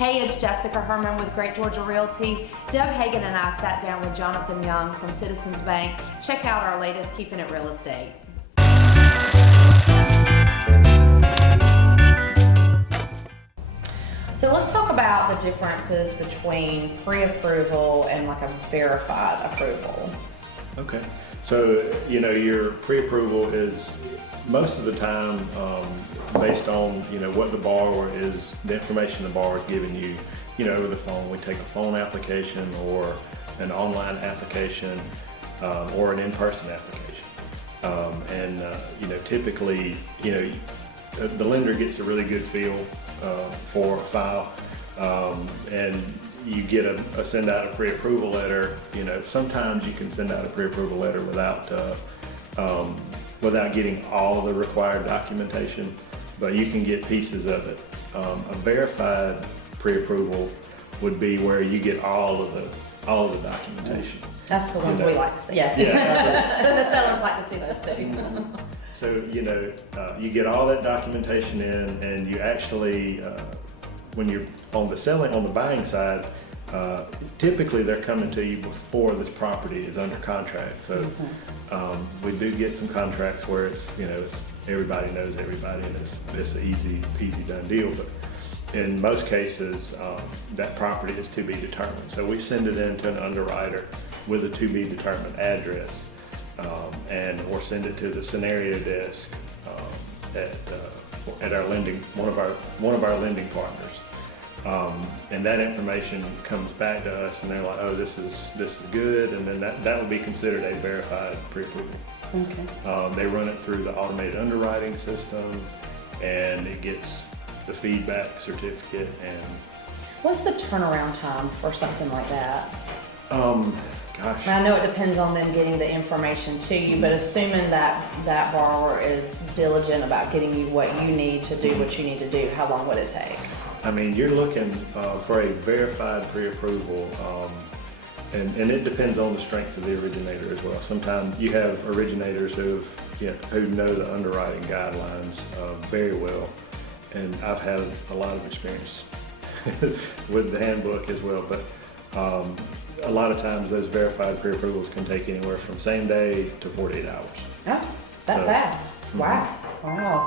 Hey, it's Jessica Herman with Great Georgia Realty. Deb Hagan and I sat down with Jonathan Young from Citizens Bank. Check out our latest Keeping It Real Estate. So let's talk about the differences between pre-approval and like a verified approval. Okay, so your pre-approval is most of the time based on what the borrower is, the information the borrower is giving you, over the phone. We take a phone application or an online application or an in-person application, typically the lender gets a really good feel for a file, and you get a send out a pre-approval letter. Sometimes you can send out a pre-approval letter without getting all the required documentation, but you can get pieces of it. A verified pre-approval would be where you get all of the documentation. That's the ones we like to see. Yes. Yeah. The sellers like to see those too. So you get all that documentation in, and you actually, when you're on the buying side, typically they're coming to you before this property is under contract. So we do get some contracts where it's everybody knows everybody, and it's an easy done deal. But in most cases, that property is to be determined. So we send it in to an underwriter with a to be determined address. Or send it to the scenario desk at our lending, one of our lending partners, and that information comes back to us, and they're like, oh, this is good, and then that would be considered a verified pre-approval. Okay. They run it through the automated underwriting system, and it gets the feedback certificate. And what's the turnaround time for something like that? Gosh. I know it depends on them getting the information to you, but assuming that borrower is diligent about getting you what you need to do what you need to do, how long would it take? I mean, you're looking for a verified pre-approval, and it depends on the strength of the originator as well. Sometimes you have originators who know the underwriting guidelines very well, and I've had a lot of experience with the handbook as well. But a lot of times those verified pre-approvals can take anywhere from same day to 48 hours. Oh, that fast. Wow. Wow.